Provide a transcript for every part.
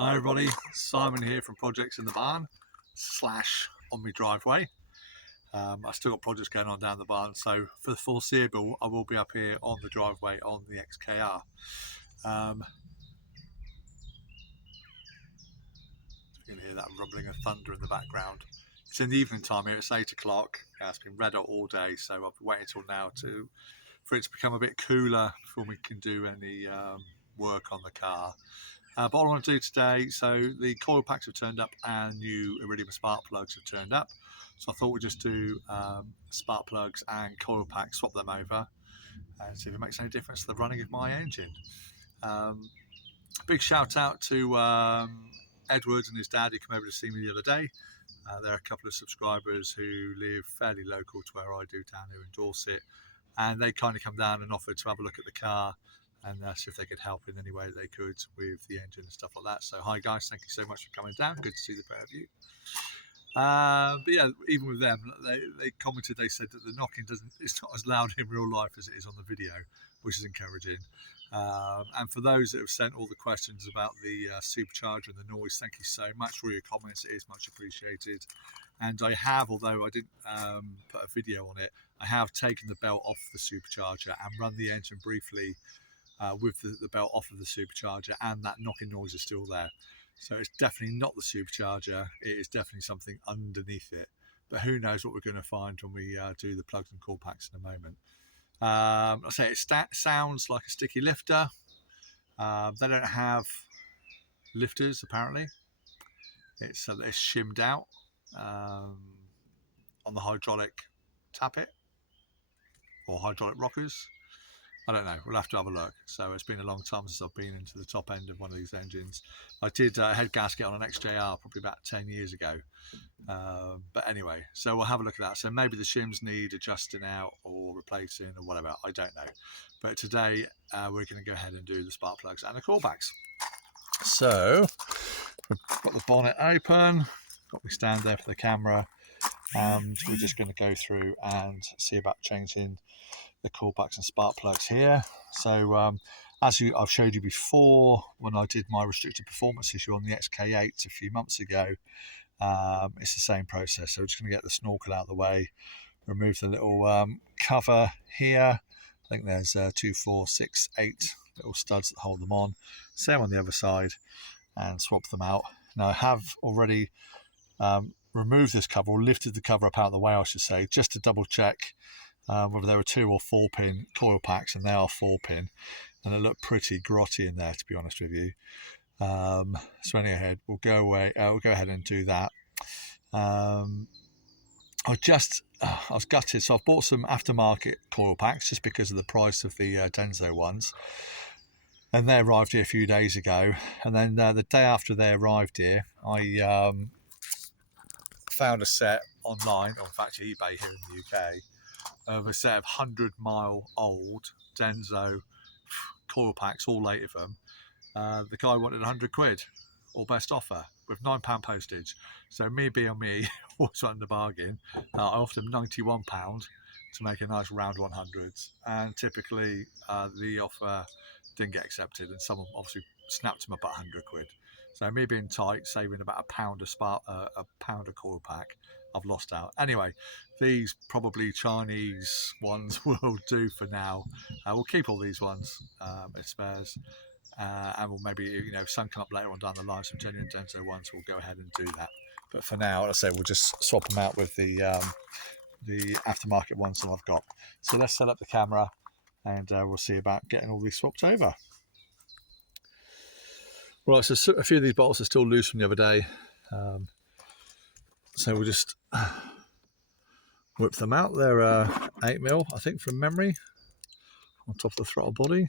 Hi everybody, Simon here from Projects in the Barn / on my driveway. I still got projects going on down the barn, so for the foreseeable I will be up here on the driveway on the XKR. You can hear that rumbling of thunder in the background. It's in the evening time here, it's 8 o'clock. It's been red hot all day, so I've been waiting until now for it to become a bit cooler before we can do any work on the car. But what I want to do today, so the coil packs have turned up and new iridium spark plugs have turned up. So I thought we'd just do spark plugs and coil packs, swap them over and see if it makes any difference to the running of my engine. Big shout out to Edward and his dad who came over to see me the other day. There are a couple of subscribers who live fairly local to where I do down here in Dorset, and they kind of come down and offered to have a look at the car and see if they could help in any way they could with the engine and stuff like that. So hi guys, thank you so much for coming down. Good to see the pair of you. But yeah, even with them, they commented, they said that the knocking it's not as loud in real life as it is on the video, which is encouraging. And for those that have sent all the questions about the supercharger and the noise, thank you so much for your comments. It is much appreciated. And I have, although I didn't put a video on it, I have taken the belt off the supercharger and run the engine briefly with the belt off of the supercharger, and that knocking noise is still there. So it's definitely not the supercharger, it is definitely something underneath it. But who knows what we're going to find when we do the plugs and coil packs in a moment. I say it sounds like a sticky lifter. They don't have lifters apparently. It's shimmed out on the hydraulic tappet or hydraulic rockers. I don't know, we'll have to have a look. So it's been a long time since I've been into the top end of one of these engines. I did a head gasket on an XJR probably about 10 years ago. But anyway, so we'll have a look at that. So maybe the shims need adjusting out or replacing or whatever, I don't know. But today we're going to go ahead and do the spark plugs and the coil packs. So we've got the bonnet open, got me stand there for the camera, and we're just going to go through and see about changing the coil packs and spark plugs here. So as I've showed you before when I did my restricted performance issue on the XK8 a few months ago, it's the same process. So we're just going to get the snorkel out of the way, remove the little cover here. I think there's 2, 4, 6, 8 little studs that hold them on. Same on the other side, and swap them out. Now I have already removed this cover, or lifted the cover up out of the way I should say, just to double check whether there were 2 or 4 pin coil packs, and they are 4 pin, and it looked pretty grotty in there, to be honest with you. So anyway, we'll go ahead and do that. I was gutted, so I've bought some aftermarket coil packs just because of the price of the Denso ones, and they arrived here a few days ago. And then the day after they arrived here, I found a set online, or in fact eBay here in the UK, of a set of 100-mile-old Denso coil packs, all 8 of them. The guy wanted 100 quid, or best offer, with £9 postage. So me being me, was on the bargain. I offered him £91 to make a nice round 100s, and typically the offer didn't get accepted, and someone obviously snapped him up at 100 quid. So me being tight, saving about a pound of coil pack, I've lost out. Anyway, these probably Chinese ones will do for now. We'll keep all these ones as spares, and we'll maybe, if some come up later on down the line, some genuine Denso ones, we'll go ahead and do that. But for now, like I say, we'll just swap them out with the aftermarket ones that I've got. So let's set up the camera, and we'll see about getting all these swapped over. Right, so a few of these bolts are still loose from the other day. So we'll just whip them out. They're 8mm, I think, from memory, on top of the throttle body.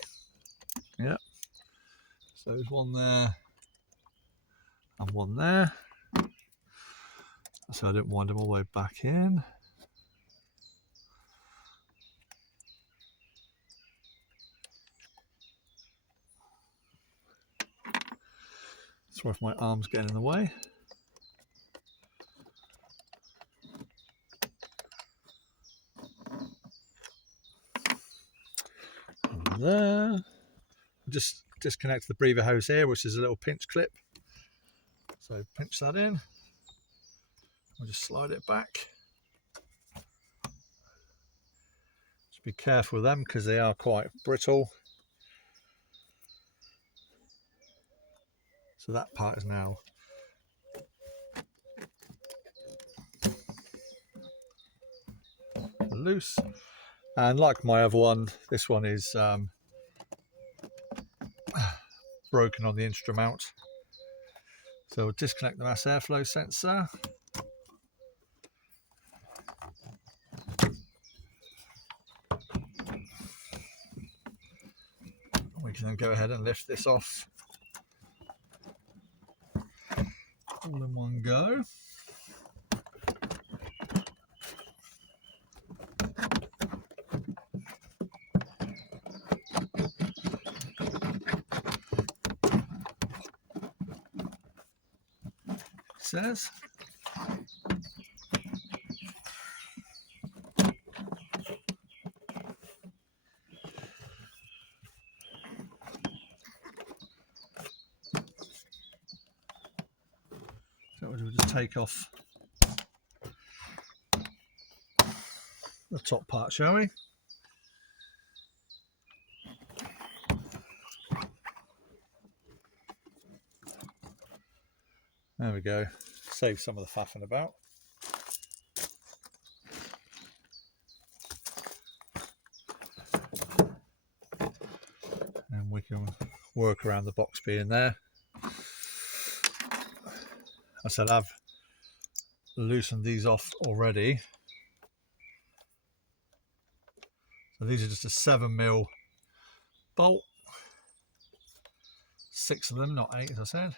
Yeah. So there's one there and one there. So I didn't wind them all the way back in. Sorry if my arm's getting in the way. And there. Just disconnect the breather hose here, which is a little pinch clip So pinch that in. We'll just slide it back. Just be careful with them because they are quite brittle. So that part is now loose. And like my other one, this one is broken on the instrument. So we'll disconnect the mass airflow sensor. We can then go ahead and lift this off all in one go. Says. So we'll just take off the top part, shall we? There we go. Save some of the faffing about. And we can work around the box being there. I said I've loosened these off already. So these are just a 7mm bolt. 6 of them, not 8 as I said.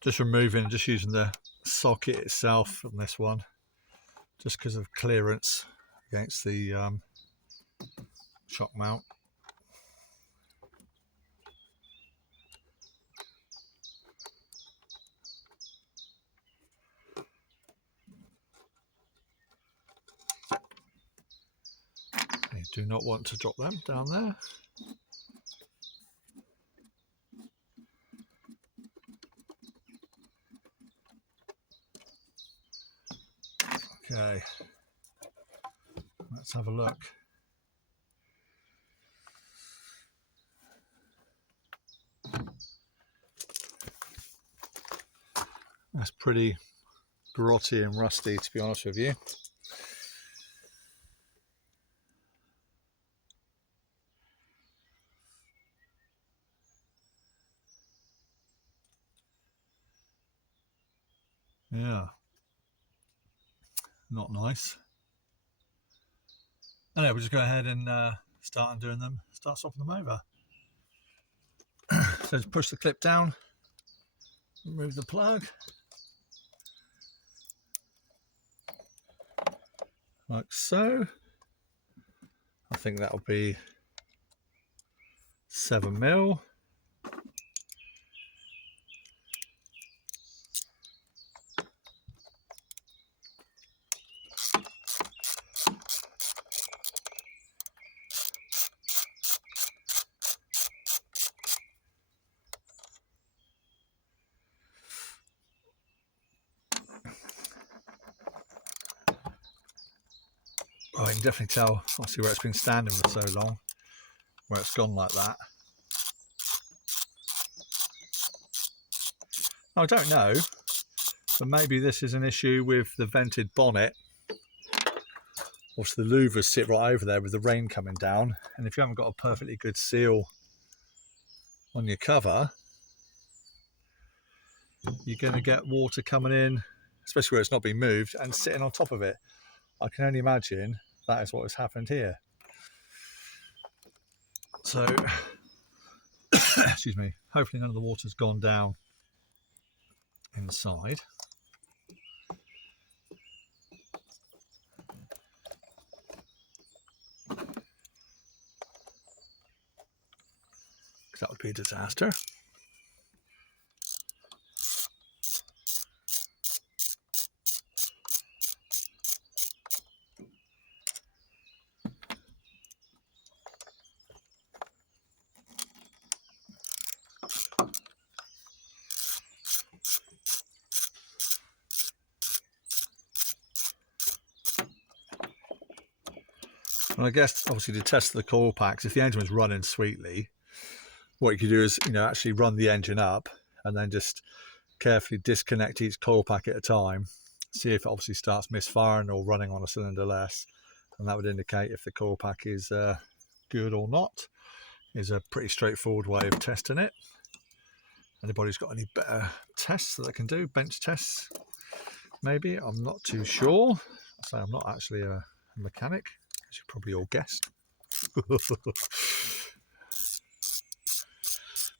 Just removing, just using the socket itself on this one, just because of clearance against the shock mount. You do not want to drop them down there. Okay, let's have a look. That's pretty grotty and rusty, to be honest with you. Yeah, not nice. Anyway, we'll just go ahead and start undoing them, start swapping them over. So just push the clip down, remove the plug, like so. I think that'll be 7mm. Oh, I can definitely tell, obviously, where it's been standing for so long, where it's gone like that. I don't know, but maybe this is an issue with the vented bonnet. Obviously the louvers sit right over there with the rain coming down, and if you haven't got a perfectly good seal on your cover, you're going to get water coming in, especially where it's not been moved, and sitting on top of it. I can only imagine that is what has happened here. So excuse me, hopefully none of the water's gone down inside. Because that would be a disaster. And I guess obviously to test the coil packs, if the engine was running sweetly, what you could do is, actually run the engine up and then just carefully disconnect each coil pack at a time, see if it obviously starts misfiring or running on a cylinder less, and that would indicate if the coil pack is good or not. Is a pretty straightforward way of testing it. Anybody's got any better tests that they can do? Bench tests, maybe? I'm not too sure. So I'm not actually a mechanic, as you probably all guessed.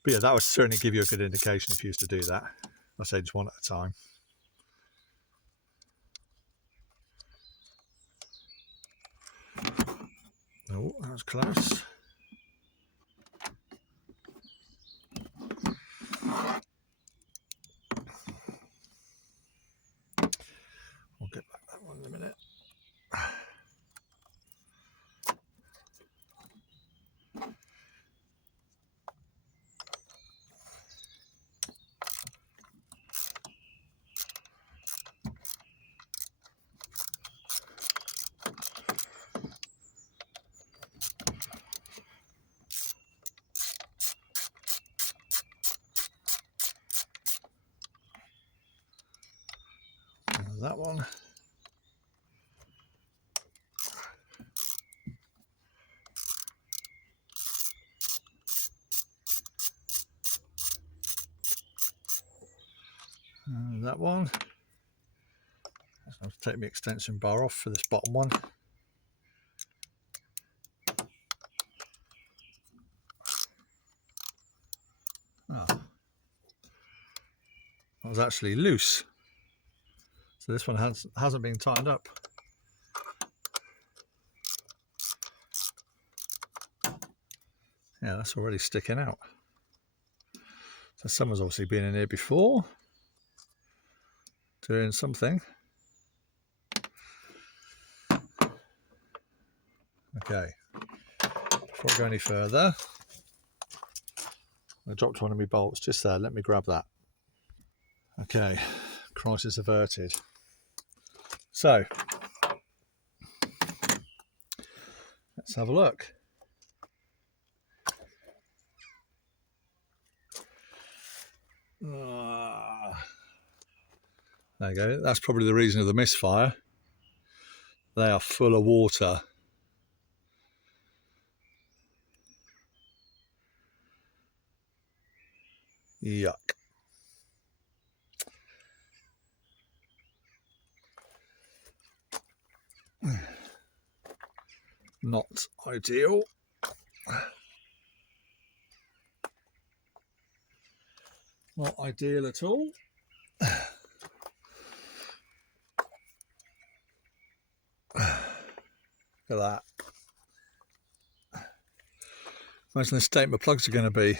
But yeah, that would certainly give you a good indication if you used to do that. I say just one at a time. Oh, that was close. We'll get back that one in a minute. And that one. And that one. I have to take my extension bar off for this bottom one. Oh, that was actually loose. So this one hasn't been tightened up. Yeah, that's already sticking out. So someone's obviously been in here before, doing something. Okay, before I go any further, I dropped one of my bolts just there. Let me grab that. Okay, crisis averted. So, let's have a look. There you go. That's probably the reason of the misfire. They are full of water. Yuck. Not ideal. Not ideal at all. Look at that. Imagine the state my plugs are going to be.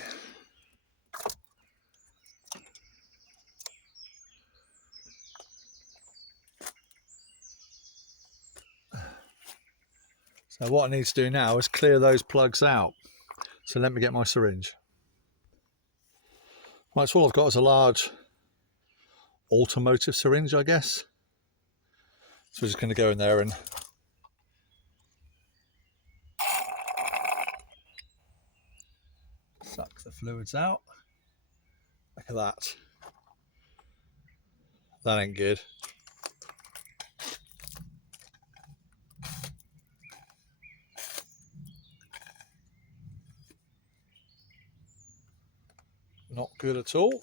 So what I need to do now is clear those plugs out. So let me get my syringe. Right, so all I've got is a large automotive syringe, I guess. So we're just going to go in there and suck the fluids out. Look at that. That ain't good. Not good at all.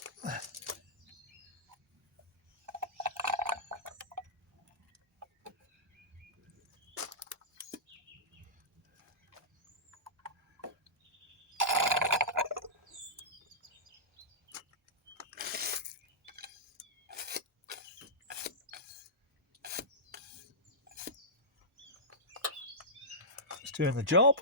doing the job.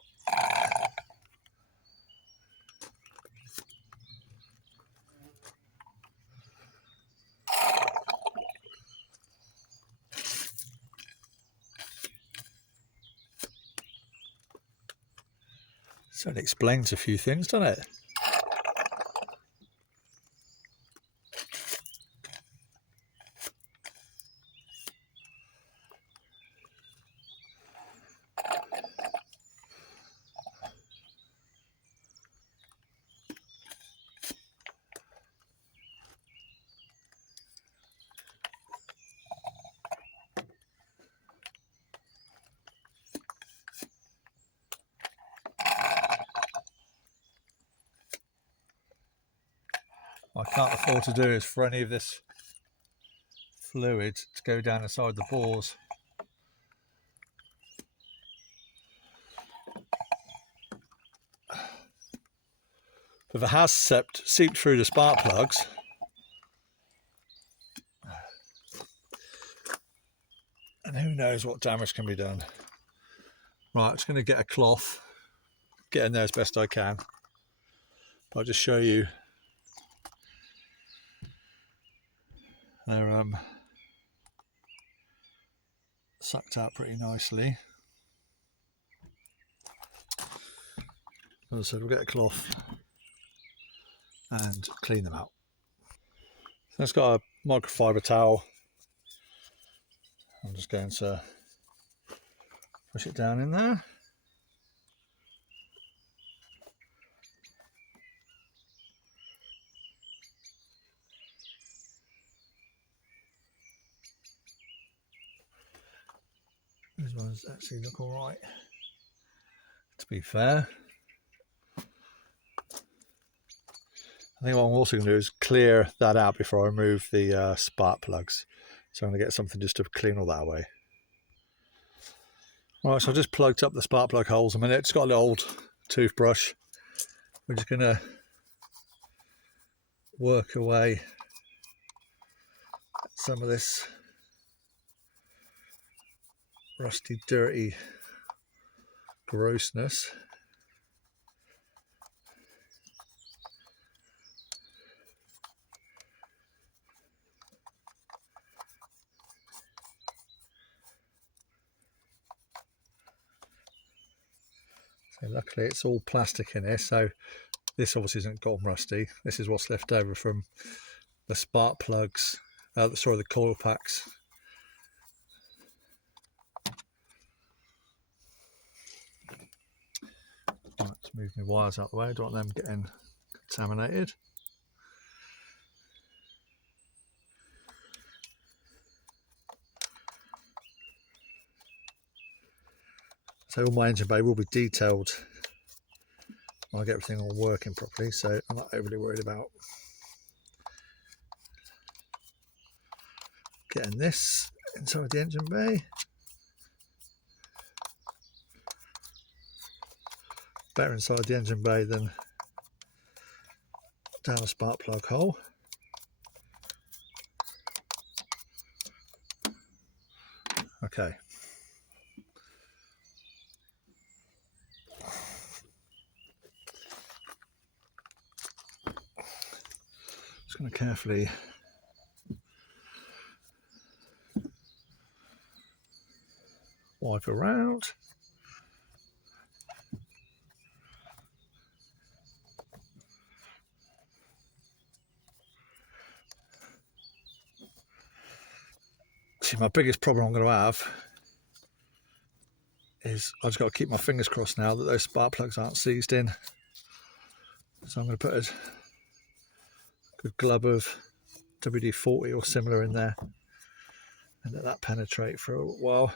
So it explains a few things, doesn't it? What I can't afford to do is for any of this fluid to go down inside the bores. If it has seeped through the spark plugs, and who knows what damage can be done. Right, I'm just going to get a cloth, get in there as best I can. But I'll just show you. They're sucked out pretty nicely. As I said, we'll get a cloth and clean them out. So it's got a microfiber towel. I'm just going to push it down in there. These ones actually look all right, to be fair. I think what I'm also going to do is clear that out before I remove the spark plugs. So I'm going to get something just to clean all that away. Right, so I just plugged up the spark plug holes a minute. It's got an old toothbrush. We're just going to work away some of this rusty, dirty grossness. So luckily it's all plastic in here, so this obviously isn't gone rusty. This is what's left over from the spark plugs, the coil packs. Right, let's move my wires out of the way, I don't want them getting contaminated. So all my engine bay will be detailed when I get everything all working properly, so I'm not overly worried about getting this inside the engine bay. Better inside the engine bay than down a spark plug hole. Okay. Just going to carefully wipe around. See, my biggest problem I'm going to have is I've just got to keep my fingers crossed now that those spark plugs aren't seized in. So I'm going to put a good glove of WD-40 or similar in there and let that penetrate for a while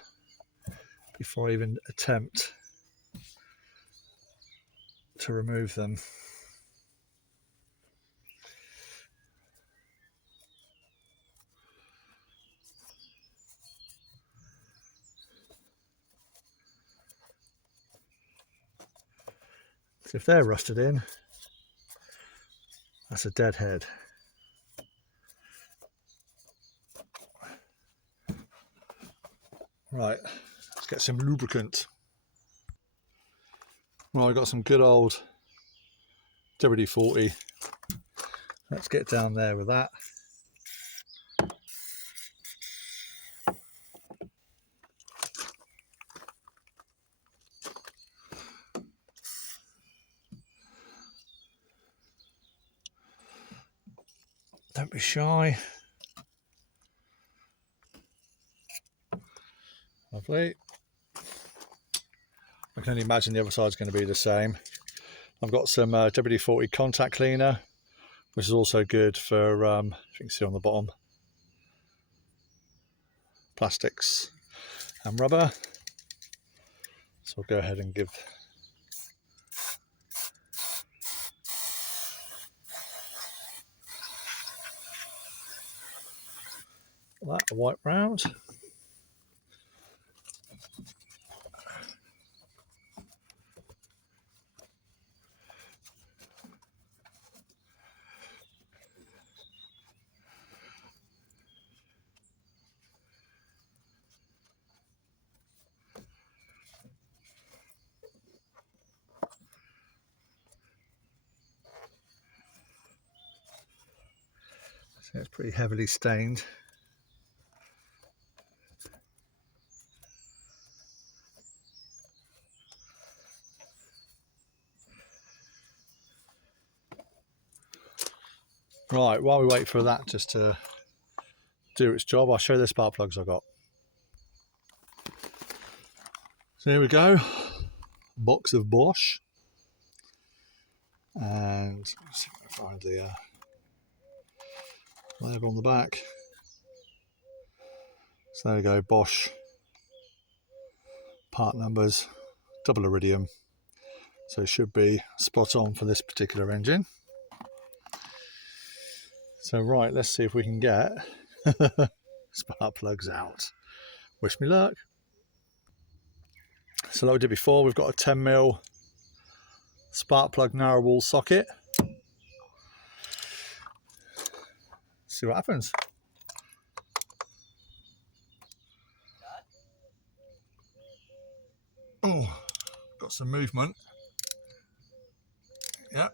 before I even attempt to remove them. So if they're rusted in, that's a dead head. Right, let's get some lubricant. Well, I got some good old WD-40. Let's get down there with that. Don't be shy. Lovely. I can only imagine the other side's going to be the same. I've got some WD-40 contact cleaner, which is also good for, if you can see on the bottom, plastics and rubber. So I'll go ahead and give that a wipe round. So it's pretty heavily stained. Right, while we wait for that just to do its job, I'll show you the spark plugs I got. So here we go, box of Bosch, and let's see if I can find the label on the back. So there we go, Bosch, part numbers, double iridium, so it should be spot on for this particular engine. So right, let's see if we can get spark plugs out. Wish me luck. So like we did before, we've got a 10mm spark plug narrow wall socket. See what happens. Oh, got some movement. Yep.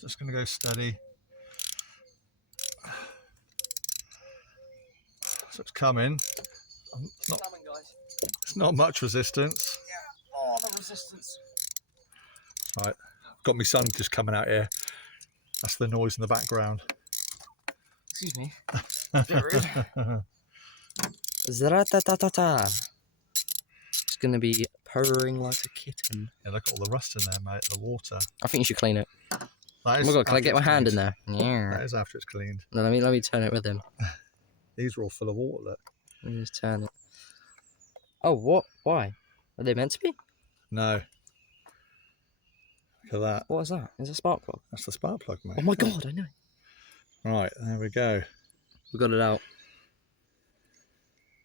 Just going to go steady. So it's coming. It's not much resistance. Yeah. Oh, the resistance. Right, got my son just coming out here. That's the noise in the background. Excuse me. Bit rude. Zra-ta-ta-ta-ta. It's going to be purring like a kitten. Yeah, look at all the rust in there, mate. The water. I think you should clean it. That Oh is my god, can I get my hand in cleaned. there? Yeah. That is after it's cleaned. No, let me turn it with him. These are all full of water, look. Let me just turn it. Oh, what? Why? Are they meant to be? No. Look at that. What is that? Is it a spark plug? That's the spark plug, mate. Oh my god, I know. Right, there we go. We got it out.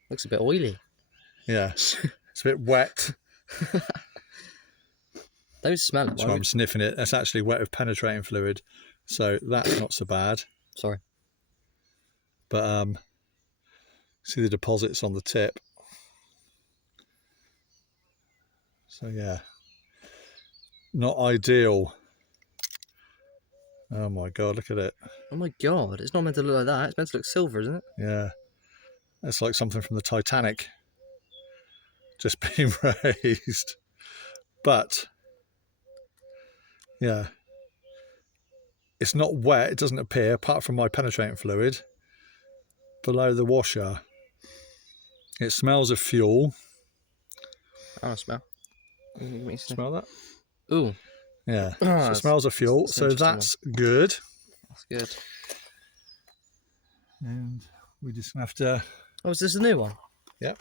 Looks a bit oily. Yeah, it's a bit wet. Don't smell it. So I'm sniffing it. That's actually wet with penetrating fluid, so that's not so bad. Sorry. But see the deposits on the tip. So yeah, not ideal. Oh my god, look at it. Oh my god, it's not meant to look like that. It's meant to look silver, isn't it? Yeah, it's like something from the Titanic just being raised. But yeah, it's not wet. It doesn't appear, apart from my penetrating fluid below the washer. It smells of fuel. I don't smell. Smell that? Ooh. Yeah, Oh, so it smells of fuel, so that's good. That's good. And we just have to... Oh, is this a new one? Yep,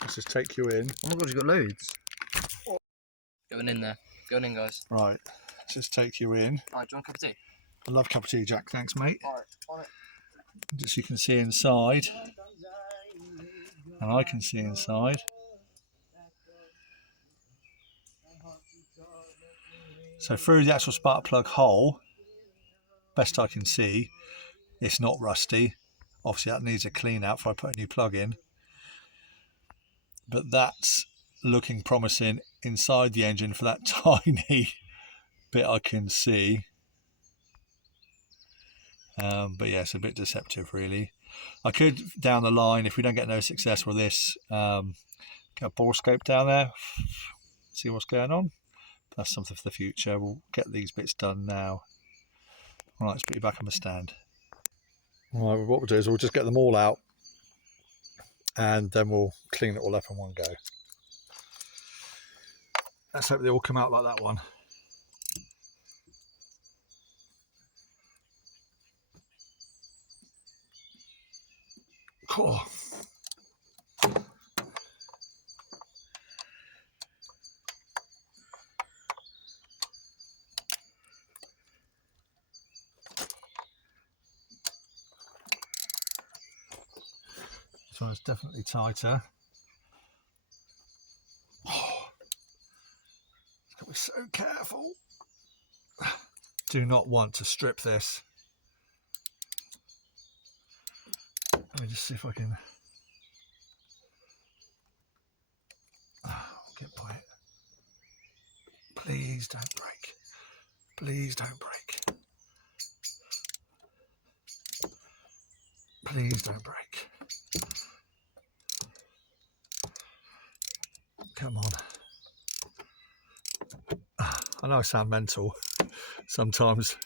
let's just take you in. Oh my god, you've got loads. Going in there. Going in, guys. Right, let's just take you in. Alright, do you want a cup of tea? I love cup of tea, Jack, thanks mate. Alright, on it. Just so you can see inside. And I can see inside. So through the actual spark plug hole, best I can see, it's not rusty. Obviously that needs a clean out before I put a new plug in. But that's looking promising inside the engine for that tiny bit I can see. But yeah, it's a bit deceptive really. I could, down the line, if we don't get no success with this, get a borescope down there, see what's going on. That's something for the future. We'll get these bits done now. All right, let's put you back on the stand. All right, what we'll do is we'll just get them all out and then we'll clean it all up in one go. Let's hope they all come out like that one. Cool. This one's definitely tighter. Oh, got to be so careful. Do not want to strip this. Let me just see if I can get by it. Please don't break. Please don't break. Please don't break. Come on. I know I sound mental. Sometimes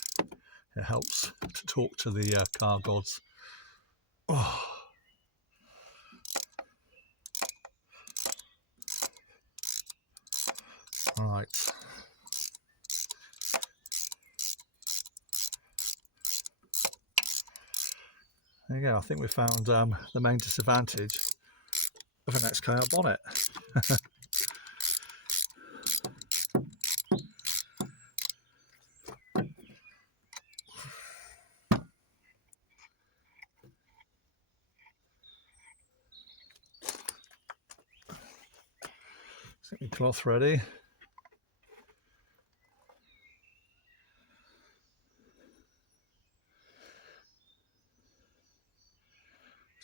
it helps to talk to the car gods. Oh. Right. There you go. I think we found the main disadvantage of an XKR bonnet. Second cloth ready.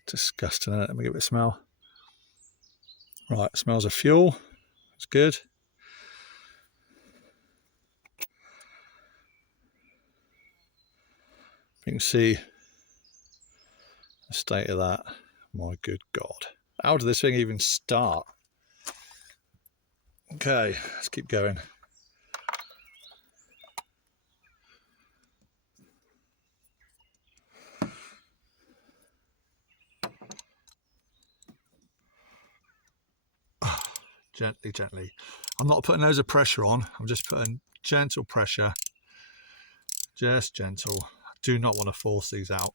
Disgusting, isn't it? Let me give it a smell. Right, it smells of fuel. It's good. You can see the state of that. My good God. How did this thing even start? Okay, let's keep going. Gently, gently. I'm not putting loads of pressure on. I'm just putting gentle pressure. Just gentle. I do not want to force these out.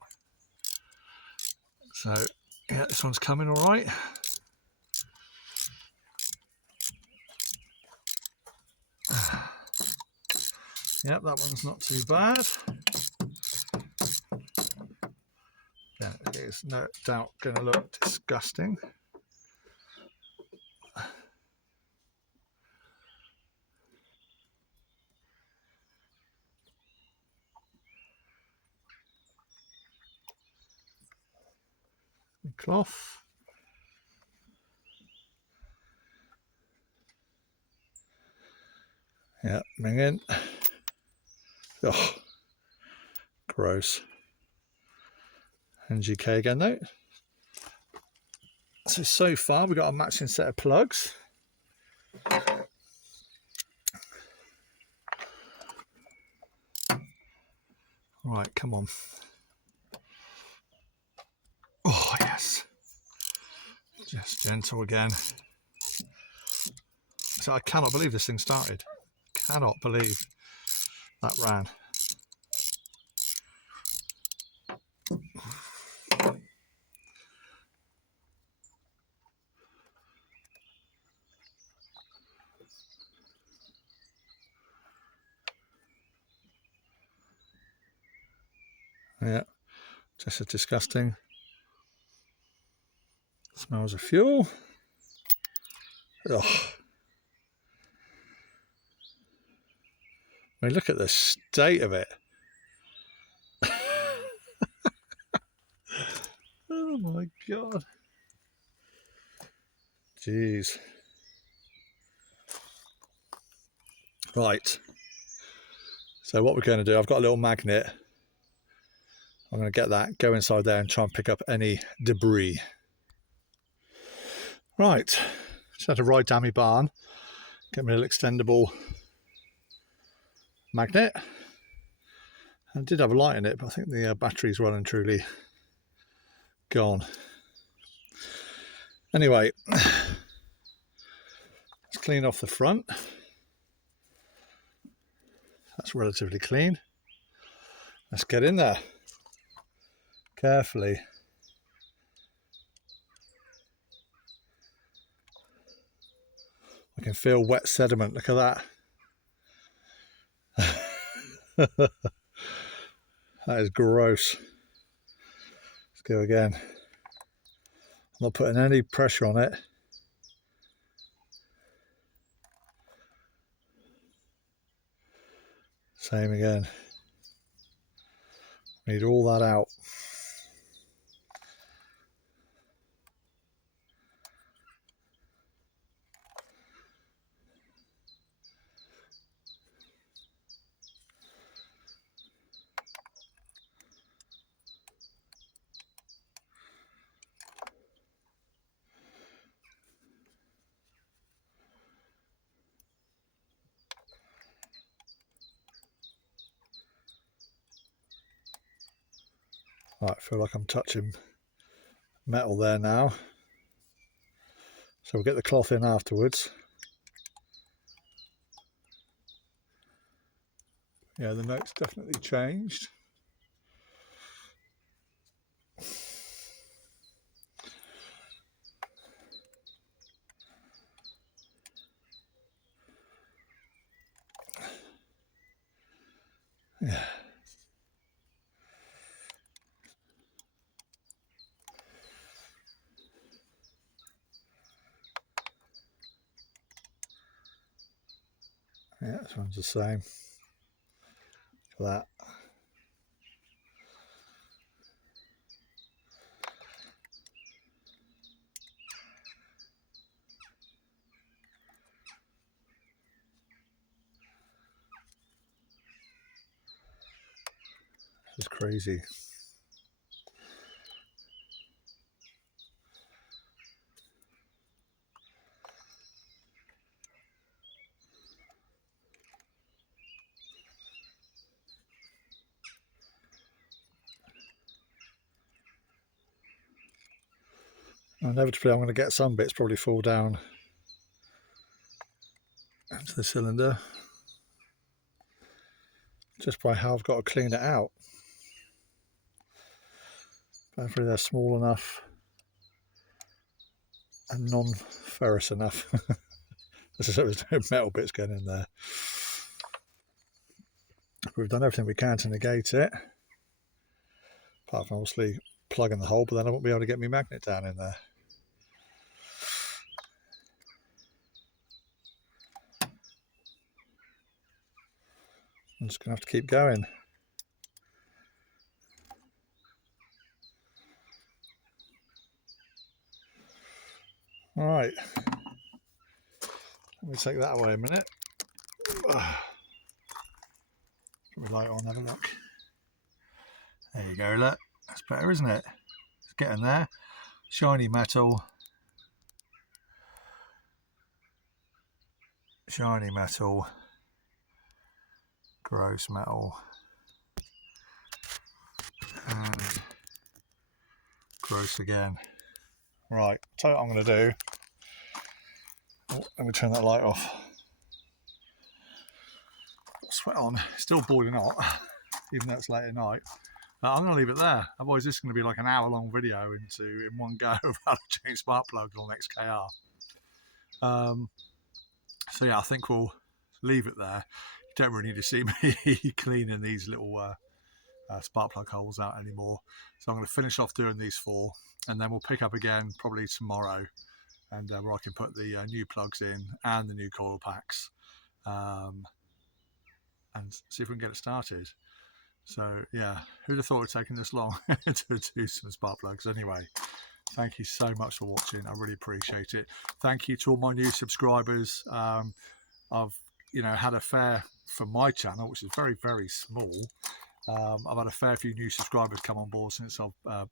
So, yeah, this one's coming all right. Yep, that one's not too bad. Yeah, it is no doubt going to look disgusting. Cloth. Yeah, bring in. Oh, gross. NGK again though. So far we've got a matching set of plugs. Right, come on. Oh yes. Just gentle again. So I cannot believe this thing started. Cannot believe that ran. Yeah, just as disgusting. Smells of fuel. Ugh. I mean, look at the state of it. Oh my God. Jeez. Right, so what we're going to do, I've got a little magnet. I'm going to get that, go inside there and try and pick up any debris. Right, just had to ride down my barn, get me a little extendable magnet. And it did have a light in it, but I think the battery's well and truly gone. Anyway, let's clean off the front. That's relatively clean. Let's get in there carefully. I can feel wet sediment. Look at that. That is gross. Let's go again. I'm not putting any pressure on it. Same again. Need all that out. Right, I feel like I'm touching metal there now. So we'll get the cloth in afterwards. Yeah, the note's definitely changed. Yeah. Yeah, this one's the same. For that. This is crazy. Inevitably, I'm going to get some bits probably fall down into the cylinder just by how I've got to clean it out. But hopefully they're small enough and non-ferrous enough. There's no metal bits getting in there. We've done everything we can to negate it, apart from obviously plugging the hole, but then I won't be able to get my magnet down in there. I'm just going to have to keep going. All right, let me take that away a minute. Put my light on, have a look. There you go, look. That's better, isn't it? It's getting there. Shiny metal. Shiny metal. Gross metal. And gross again. Right, so what I'm going to do. Oh, let me turn that light off. Sweat on. It's still boiling hot, even though it's late at night. I'm going to leave it there. Otherwise, this is going to be like an hour-long video in one go of how to change spark plugs on XKR. So yeah, I think we'll leave it there. You don't really need to see me cleaning these little spark plug holes out anymore. So I'm going to finish off doing these 4, and then we'll pick up again probably tomorrow, and where I can put the new plugs in and the new coil packs, and see if we can get it started. So yeah, who'd have thought it'd taken this long to do some spark plugs? Anyway, thank you so much for watching. I really appreciate it. Thank you to all my new subscribers. had a fair, from my channel, which is very, very small, I've had a fair few new subscribers come on board since I've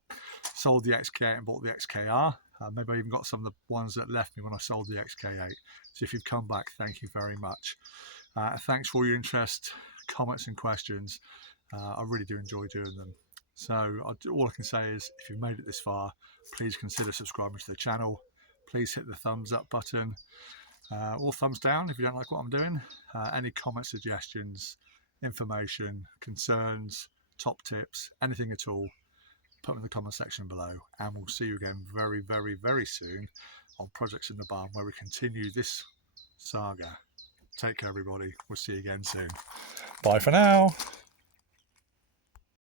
sold the XK8 and bought the XKR. Maybe I even got some of the ones that left me when I sold the XK8. So if you've come back, thank you very much. Thanks for all your interest, comments and questions. I really do enjoy doing them. So all I can say is, if you've made it this far, please consider subscribing to the channel. Please hit the thumbs up button or thumbs down if you don't like what I'm doing. Any comments, suggestions, information, concerns, top tips, anything at all, put them in the comment section below, and we'll see you again very, very, very soon on Projects in the Barn, where we continue this saga. Take care, everybody. We'll see you again soon. Bye for now.